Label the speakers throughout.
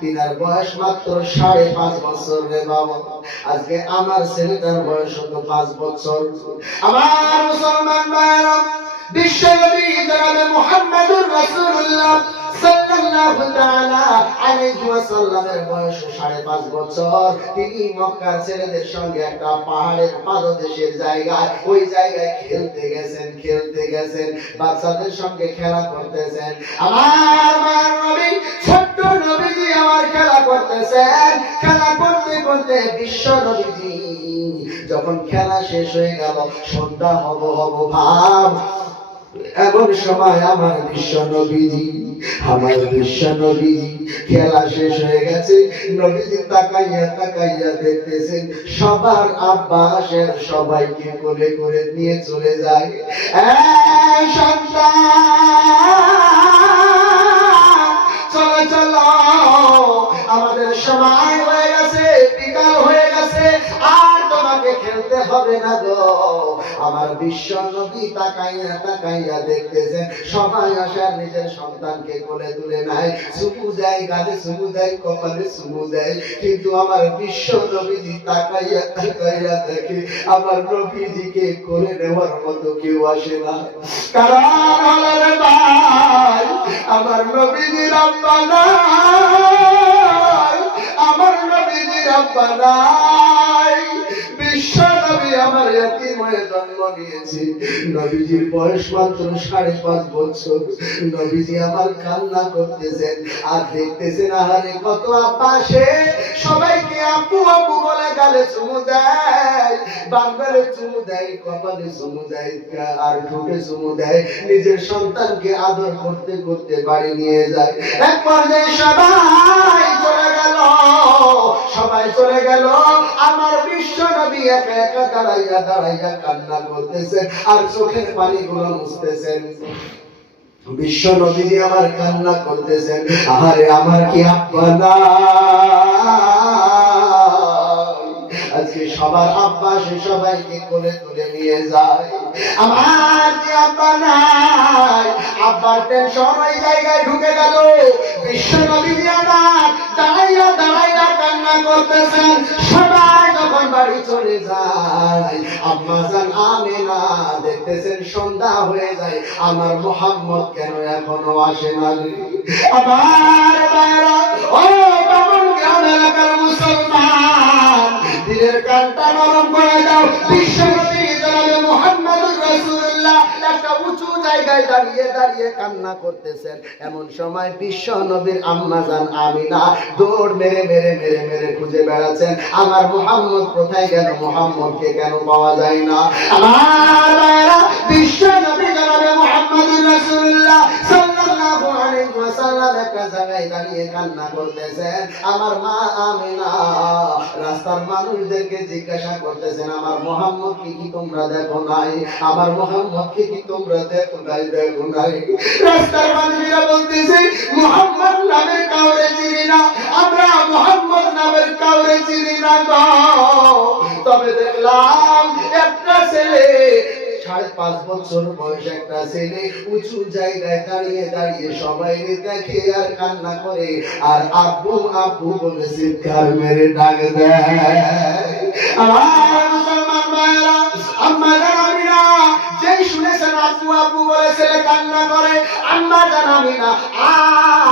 Speaker 1: তিনার বয়স মাত্র সাড়ে পাঁচ বছর রে বাবা। আজকে আমার ছেলেটার বয়স শুধু পাঁচ বছর। আমার মুসলমান ভাইয়েরা বিশ্ব নবী জনাবে মুহাম্মাদুর বাচ্চাদের সঙ্গে খেলা করতেছেন। আমার মার নবী, ছোট্ট নবীজি আমার খেলা করতেছেন। খেলা করতে করতে বিশ্ব নবীজি যখন খেলা শেষ হয়ে গেল, সন্ধ্যা হব হব ভাব, এমন সময় আমার বিশ্ব নবীজি আমার বিশ্ব নবীজি খেলা শেষ হয়ে গেছে। নবীজি তাকাইয়া তাকাইয়া দেখতেছেন, সবার আব্বাসের সবাইকে কোলে করে নিয়ে চলে যায়। আমার বিশ্ব নবী তাকাইয়া তাকাইয়া দেখতেছেন, সবাই আসার নিজের সন্তানকে কোলে তুলে নাই সুমু দেয়, গালে সুমু দেয়, কপালে সুমু দেয়। কিন্তু আমার বিশ্ব নবীজি তাকাইয়া তাকাইয়া দেখে, আমার নবীজিকে কোলে নেওয়ার মতো কেউ আসে না। কারণ আমার নবীজির আব্বা নাই, আমার নবীজির আব্বা নাই। হয়ে নবীজির বয়স মাত্র সাড়ে পাঁচ বছর। নবীজি আমার কান্না করতেছেন। আর দেখতেছেন আহারে কত সবাইকে আপু আপু বলে গালে চুমু দেয়। চুমু দেয়, কপালে চুমু দেয়, আর ঠোঁটে চুমু দেয়। নিজের সন্তানকে আদর করতে করতে বাড়ি নিয়ে যায়। এক পর্যায়ে সবাই চলে গেল। সবাই চলে গেল। আমার বিশ্ব একা একা দাঁড়াইয়া দাঁড়াইয়া কান্না করতেছেন আর চোখের মুছতেছেন বিশ্ব নদী আমার কান্না করতেছেন আমার কি? আজকে সবার আব্বা সে সবাইকে কোলে তুলে নিয়ে যায়। আমার কি আব্বা নাই আব্বার টেনশন ওই জায়গায় ঢুকে গেল। বিশ্ব দাঁড়াইয়া দাঁড়াইয়া কান্না করতেছেন। সবাই যখন বাড়ি চলে যায় আম্মা জান আমেনা দেখতেছেন সন্ধ্যা হয়ে যায়। আমার মোহাম্মদ কেন এখনও আসে না রে? আমার ভাইরা, ও বামন গ্রাম এলাকার মুসলমান দিলের কানটা নরম করে দাও। বিশ্বনবী জায়গায় দাঁড়িয়ে দাঁড়িয়ে কান্না করতেছেন। এমন সময় বিশ্ব নবীর আম্মা জান আমিনা দৌড় মেরে মেরে মেরে মেরে খুঁজে বেড়াচ্ছেন। আমার মোহাম্মদ কোথায় গেল মুহাম্মদকে কেন পাওয়া যায় না। আমার বিশ্ব নবী জনাবে মোহাম্মদ রাসূলুল্লাহ সাল্লাল্লাহু একটা জায়গায় দাঁড়িয়ে কান্না করতেছেন। আমার মা আমিনা, রাস্তার মানুষদেরকে জিজ্ঞাসা করতেছেন, আমার মোহাম্মদ কি তোমরা দেখো নাই? আমার মোহাম্মদ কি তোমরা দেখো নাই দেখো নাই? রাস্তার মানুষেরা বলতেছে, মোহাম্মদ নামের কাউরে চিনি না, আমরা মোহাম্মদ নামের কাউরে চিনি না তবে দেখলাম, একটা ছেলে সাড়ে পাঁচ বছর বয়স একটা ছেলে উঁচু জায়গায় দাঁড়িয়ে দাঁড়িয়ে সবাই দেখে আর কান্না করে। আর আব্বু আব্বু বলে চিৎকার মেরে ডাক দেয় শুনেছেন আব্বু আব্বু বলে ছেলে কান্না করে আম্মা জানাবি না আর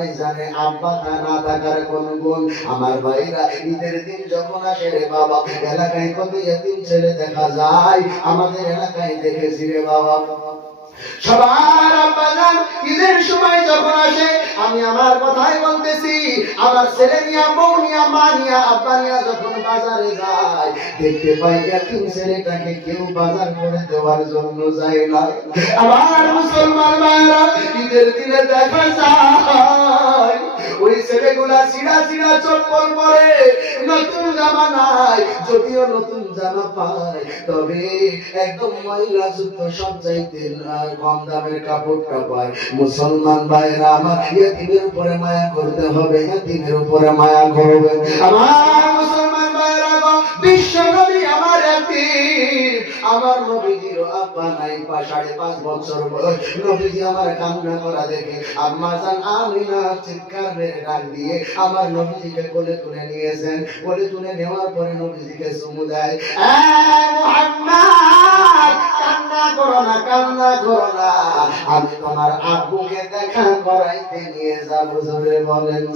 Speaker 1: তারাই জানে, আব্বা তা না থাকার কোন গুণ। আমার ভাইরা ঈদের দিন যখন আসে রে বাবা, এলাকায় কত এদিন ছেলে দেখা যায়। আমাদের এলাকায় দেখেছি রে বাবা। সবার আব্বা ঈদের সময় যখন আসে আমি আমার কথাই বলতেছি। আমার ছেলে নিয়া, বউ নিয়া, মা নিয়া, আব্বা নিয়া যখন বাজারে যায়, দেখতে পাই এতিম ছেলেটাকে কেউ বাজার করে দেওয়ার জন্য যায় না। আমার মুসলমান মায়েরা ঈদের দিনে দেখা যায় এগুলা চিরা চিরা চপ্পল পরে। নতুন জামা নাই যদিও নতুন জামা পায়, তবে একদম ময়লা জুতো সব চাইতে কম দামের কাপড়টা পায়। মুসলমান ভাইরা আমার ইয়াতিমের উপরে মায়া করতে হবে, ইয়াতিমের উপরে মায়া করবে আমার আমার নবীজির আব্বা নাই পা সাড়ে পাঁচ বছর বয়স। নবীজি আমার কান্না করা দেখে আম্মা জান আমিনা চিৎকার মেরে ডাক দিয়ে আমার নবীজিকে কোলে তুলে নিয়েছেন। কোলে তুলে নেওয়ার পরে নবীজিকে চুমু দেয়। "এই মুহাম্মদ, কান্না করো না কান্না করো না। আমি তোমার আব্বুকে দেখা করাইতে নিয়ে যাব। জোরে বলেন